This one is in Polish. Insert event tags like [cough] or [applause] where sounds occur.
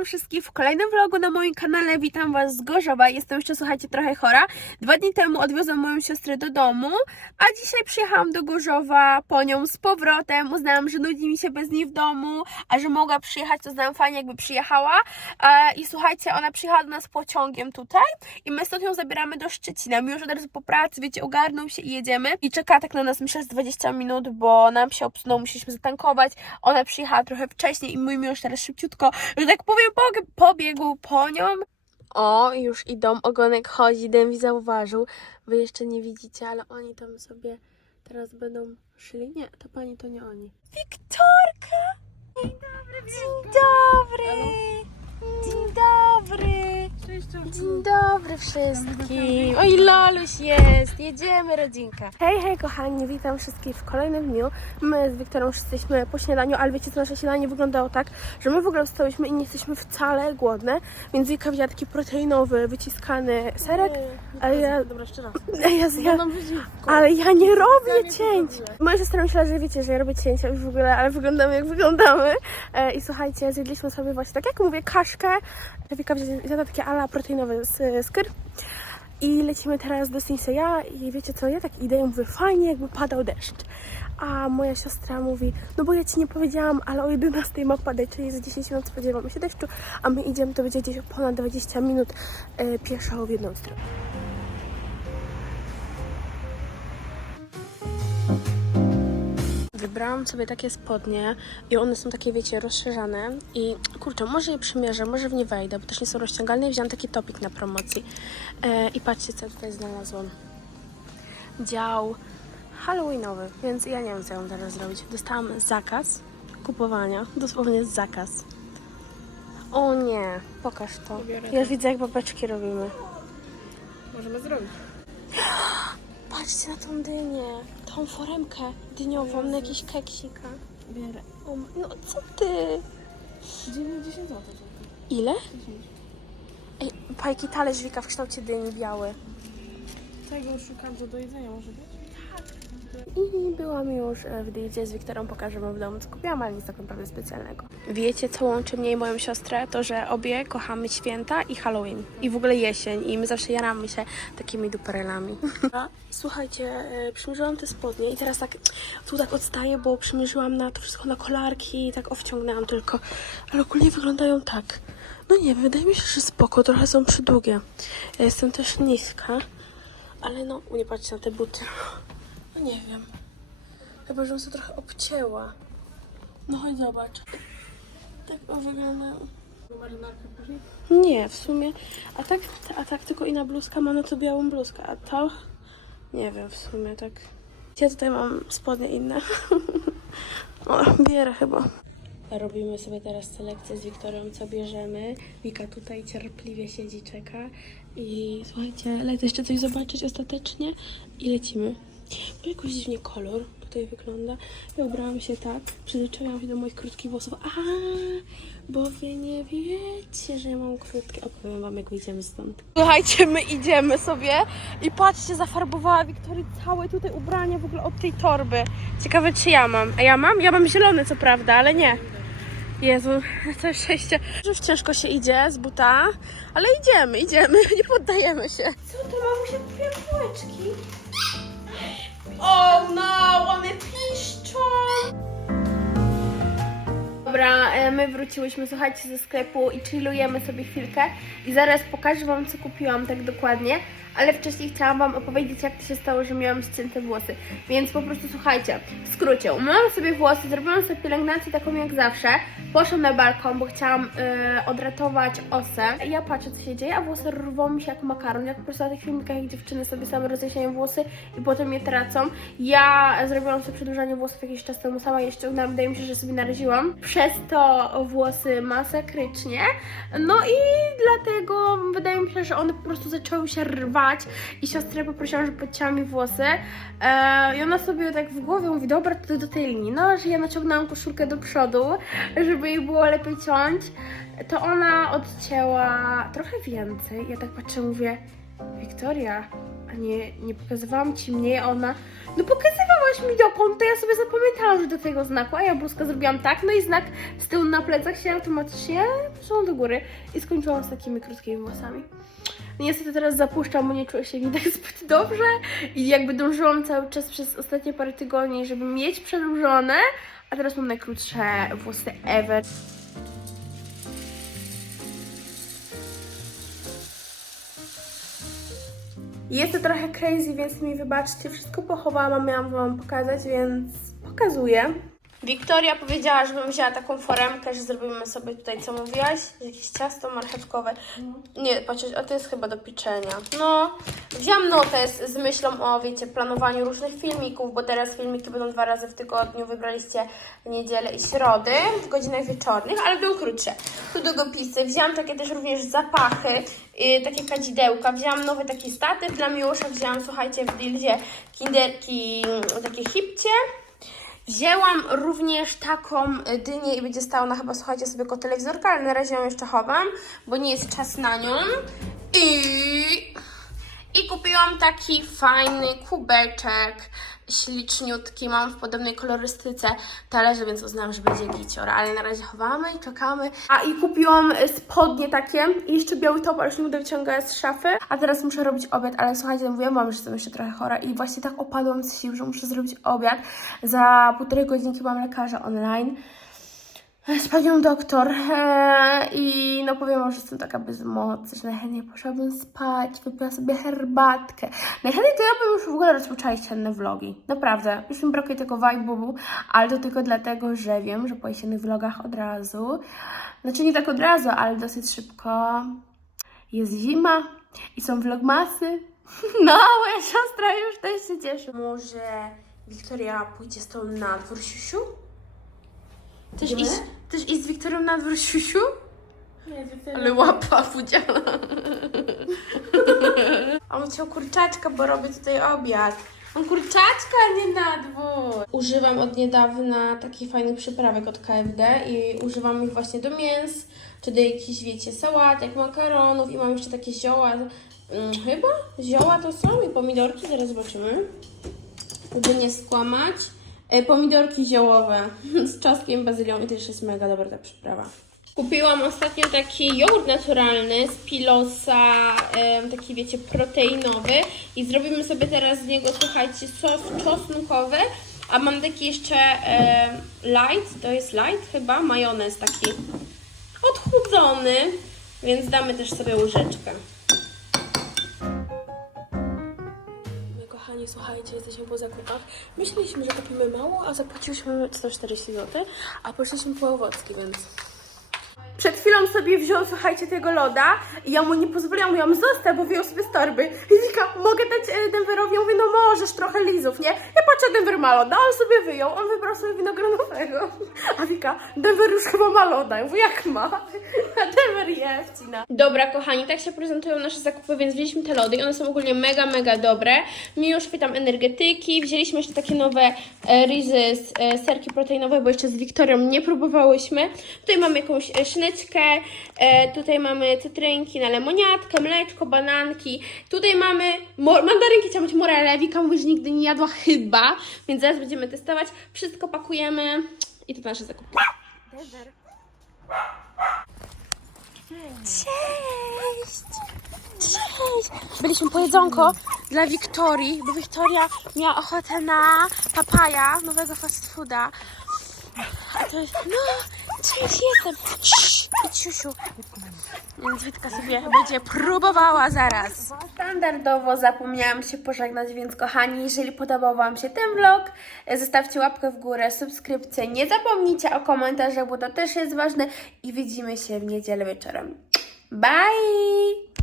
witam wszystkich w kolejnym vlogu na moim kanale. Witam Was z Gorzowa. Jestem jeszcze, słuchajcie, trochę chora. Dwa dni temu odwiozłam moją siostrę do domu, a dzisiaj przyjechałam do Gorzowa po nią z powrotem. Uznałam, że nudzi mi się bez niej w domu, a że mogła przyjechać, to znam fajnie, jakby przyjechała. E, I słuchajcie, ona przyjechała do nas pociągiem tutaj i my stąd ją zabieramy do Szczecina. My już od razu po pracy, wiecie, ogarnął się i jedziemy. I czeka tak na nas, myślę, z 20 minut, bo nam się obsunął, musieliśmy zatankować. Ona przyjechała trochę wcześniej i mój już teraz szybciutko, że tak powiem, pog- pobiegł po nią. O, już idą, ogonek chodzi, Demi zauważył. Wy jeszcze nie widzicie, ale oni tam sobie teraz będą szyli. Nie, to pani to nie oni. Wiktorka! Dzień dobry, Dzień dobry! Dzień dobry! Dzień dobry wszystkim! Oj, Loluś jest! Jedziemy, rodzinka! Hej, hej, kochani, witam wszystkich w kolejnym dniu. My z Wiktorą już jesteśmy po śniadaniu, ale wiecie co, nasze śniadanie wyglądało tak, że my w ogóle wstałyśmy i nie jesteśmy wcale głodne, więc Wika wzięła taki proteinowy, wyciskany serek, ale ja... Dobra, jeszcze raz. [laughs] Ja, ja, ja, ale ja nie robię cięć. Moja siostra myślała, że wiecie, że ja robię cięcia już w ogóle, ale wyglądamy jak wyglądamy. E, I słuchajcie, zjedliśmy sobie właśnie, tak jak mówię, kaszkę. Wika wzi- zjadła takie ala proteinowe z skyr. I lecimy teraz do Sinseya i wiecie co, ja tak idę i mówię, fajnie jakby padał deszcz. A moja siostra mówi, no bo ja ci nie powiedziałam, ale o 11 ma padać, czyli za 10 minut spodziewamy się deszczu, a my idziemy, to będzie gdzieś ponad 20 minut e, pieszo w jedną stronę. Wybrałam sobie takie spodnie i one są takie, wiecie, rozszerzane i kurczę, może je przymierzę, może w nie wejdę, bo też nie są rozciągalne i wziąłam taki topik na promocji. E, I patrzcie, co tutaj znalazłam. Dział halloweenowy, więc ja nie wiem, co ja mam teraz zrobić. Dostałam zakaz kupowania, dosłownie zakaz. O nie, pokaż to. Ja już widzę, jak babeczki robimy. Możemy zrobić. [gasps] [gasps] Patrzcie na tą dynię, tą foremkę dyniową, na jakiś keksika. Bierę. O, no co ty? 90 zł. Ile? Ej, pajki talerz Wika w kształcie dyni biały. Tego szukam, co do jedzenia może być? I byłam już e, w Didzie z Wiktorą, pokażę wam w domu, co kupiłam, ale nic tak naprawdę specjalnego. Wiecie, co łączy mnie i moją siostrę? To, że obie kochamy święta i Halloween. I w ogóle jesień. I my zawsze jaramy się takimi duperelami. [laughs] Słuchajcie, e, przymierzyłam te spodnie i teraz tak tu tak odstaję, bo przymierzyłam na to wszystko na kolarki i tak owciągnęłam tylko. Ale ogólnie wyglądają tak. No nie wydaje mi się, że spoko, trochę są przydługie. Ja jestem też niska, ale no, nie patrzcie na te buty. Nie wiem. Chyba, żebym sobie trochę obcięła. No chodź zobacz. Tak o wyglądają. Marynarkę później? Nie, w sumie. A tak, a tak tylko inna bluzka ma na to białą bluzkę, a to nie wiem w sumie tak. Ja tutaj mam spodnie inne. [laughs] O, bierę chyba. Robimy sobie teraz selekcję z Wiktorią, co bierzemy. Wika tutaj cierpliwie siedzi, czeka. I słuchajcie, lecę jeszcze coś zobaczyć ostatecznie i lecimy. Bo jakoś dziwnie kolor tutaj wygląda. Ja ubrałam się tak, przyzwyczaiłam się do moich krótkich włosów. A, bo wy nie wiecie, że ja mam krótkie. Opowiem wam, jak wyjdziemy stąd. Słuchajcie, my idziemy sobie i patrzcie, zafarbowała Wiktorii całe tutaj ubranie w ogóle od tej torby. Ciekawe, czy ja mam. A ja mam? Ja mam zielone, co prawda, ale nie. Jezu, całe szczęście. Już ciężko się idzie z buta, ale idziemy, idziemy, [laughs] nie poddajemy się. Co to mam się pierdółeczki? O no, one piszczą! My wróciłyśmy, słuchajcie, ze sklepu i chillujemy sobie chwilkę i zaraz pokażę wam, co kupiłam tak dokładnie, ale wcześniej chciałam wam opowiedzieć, jak to się stało, że miałam ścięte włosy. Więc po prostu słuchajcie, w skrócie, umyłam sobie włosy, zrobiłam sobie pielęgnację taką jak zawsze, poszłam na balkon, bo chciałam e, odratować osę. Ja patrzę, co się dzieje, a włosy rwą mi się jak makaron, jak po prostu na tych filmikach, jak dziewczyny sobie same rozjaśniają włosy i potem je tracą. Ja zrobiłam sobie przedłużanie włosów jakiś czas temu sama, je ściągnęłam, wydaje mi się, że sobie naraziłam. Przez to włosy masakrycznie. No i dlatego wydaje mi się, że one po prostu zaczęły się rwać i siostrę poprosiłam, żeby podcięła mi włosy. E, I ona sobie tak w głowie mówi, dobra, to do tej linii. No, że ja naciągnęłam koszulkę do przodu, żeby jej było lepiej ciąć. To ona odcięła trochę więcej. Ja tak patrzę, mówię, Wiktoria, a nie, nie pokazywałam ci mnie, ona, no pokazywała, mi dokąd, to ja sobie zapamiętałam, że do tego znaku, a ja bluzkę zrobiłam tak, no i znak z tyłu na plecach się automatycznie poszłam do góry i skończyłam z takimi krótkimi włosami. Niestety teraz zapuszczam, bo nie czuję się w nich tak zbyt dobrze i jakby dążyłam cały czas przez ostatnie parę tygodni, żeby mieć przedłużone, a teraz mam najkrótsze włosy ever. Jest to trochę crazy, więc mi wybaczcie. Wszystko pochowałam, miałam wam pokazać, więc pokazuję. Wiktoria powiedziała, żebym wzięła taką foremkę, że zrobimy sobie tutaj, co mówiłaś? Jakieś ciasto marchewkowe. Nie, patrzeć, a to jest chyba do pieczenia. No, wziąłam notes z myślą o, wiecie, planowaniu różnych filmików, bo teraz filmiki będą dwa razy w tygodniu. Wybraliście niedzielę i środy w godzinach wieczornych, ale będą krótsze. Tu długopisy. Wzięłam takie też również zapachy, yy, takie kadzidełka. Wzięłam nowy taki statyw dla Miłosza. Wzięłam, słuchajcie, w Dildzie kinderki, takie hipcie. Wzięłam również taką y, dynię i będzie stała ona chyba, słuchajcie, sobie jako telewizorka, ale na razie ją jeszcze chowam, bo nie jest czas na nią. I, I kupiłam taki fajny kubeczek, śliczniutki, mam w podobnej kolorystyce talerze, więc uznałam, że będzie gicior, ale na razie chowamy i czekamy. A i kupiłam spodnie takie i jeszcze biały top, ale już nie będę wyciągać z szafy. A teraz muszę robić obiad, ale słuchajcie, mówiłam wam, że jestem jeszcze trochę chora i właśnie tak opadłam z sił, że muszę zrobić obiad. Za półtorej godzinki mam lekarza online z panią doktor e, i no powiem że jestem taka bez mocy, że najchętniej poszłabym spać, wypiła sobie herbatkę. Najchętniej to ja bym już w ogóle rozpoczęła jesienne vlogi. Naprawdę, już mi brakuje tego vibe'u, ale to tylko dlatego, że wiem, że po jesiennych vlogach od razu, znaczy nie tak od razu, ale dosyć szybko jest zima i są vlogmasy. [laughs] No, moja siostra już też się cieszy. Może Wiktoria pójdzie z tą na dwór siusiu? Też iść, też iść z Wiktorią na dwór siusiu? Nie, Wiktoria. Ale łapa fudziana. [laughs] On chciał kurczaczka, bo robię tutaj obiad. On kurczaczka, a nie na dwór. Używam od niedawna takich fajnych przyprawek od KFD i używam ich właśnie do mięs, czy do jakichś, wiecie, sałatek, makaronów i mam jeszcze takie zioła, mm, chyba zioła to są i pomidorki, zaraz zobaczymy, żeby nie skłamać. E, pomidorki ziołowe [laughs] z czosnkiem, bazylią i też jest mega dobra ta przyprawa. Kupiłam ostatnio taki jogurt naturalny z pilosa, taki wiecie, proteinowy i zrobimy sobie teraz z niego, słuchajcie, sos czosnkowy, a mam taki jeszcze light, to jest light chyba, majonez taki odchudzony, więc damy też sobie łyżeczkę. Kochani, słuchajcie, jesteśmy po zakupach. Myśleliśmy, że kupimy mało, a zapłaciłyśmy 140 zł, a poszliśmy po owocki, więc przed chwilą sobie wziął, słuchajcie, tego loda i ja mu nie pozwoliłam, mówiłam, zostaw, bo wyjął sobie z torby. I Wika, mogę dać e, Denverowi? Ja mówię, no możesz, trochę lizów, nie? Ja patrzę, Denver ma loda, on sobie wyjął, on wybrał sobie winogronowego. A Wika, Denver już chyba ma loda. Ja mówię, jak ma? A Denver je wcina. Dobra, kochani, tak się prezentują nasze zakupy, więc wzięliśmy te lody i one są ogólnie mega, mega dobre. Mi już pytam energetyki, wzięliśmy jeszcze takie nowe e, z e, serki proteinowe, bo jeszcze z Wiktorią nie próbowałyśmy. Tutaj mamy jakąś e, szyneczkę, e, tutaj mamy cytrynki na lemoniatkę, mleczko, bananki. Tutaj mamy mandarynki, chciałam być morele. Wika mówi, że nigdy nie jadła chyba, więc zaraz będziemy testować. Wszystko pakujemy i to nasze zakupy. Cześć! Cześć! Byliśmy po jedzonko dla Wiktorii, bo Wiktoria miała ochotę na papaja, nowego fast fooda. A to jest... No, cześć, jestem. Siusiu. Więc Witka sobie będzie próbowała zaraz. Standardowo zapomniałam się pożegnać, więc kochani, jeżeli podobał Wam się ten vlog, zostawcie łapkę w górę, subskrypcję. Nie zapomnijcie o komentarzach, bo to też jest ważne. I widzimy się w niedzielę wieczorem. Bye!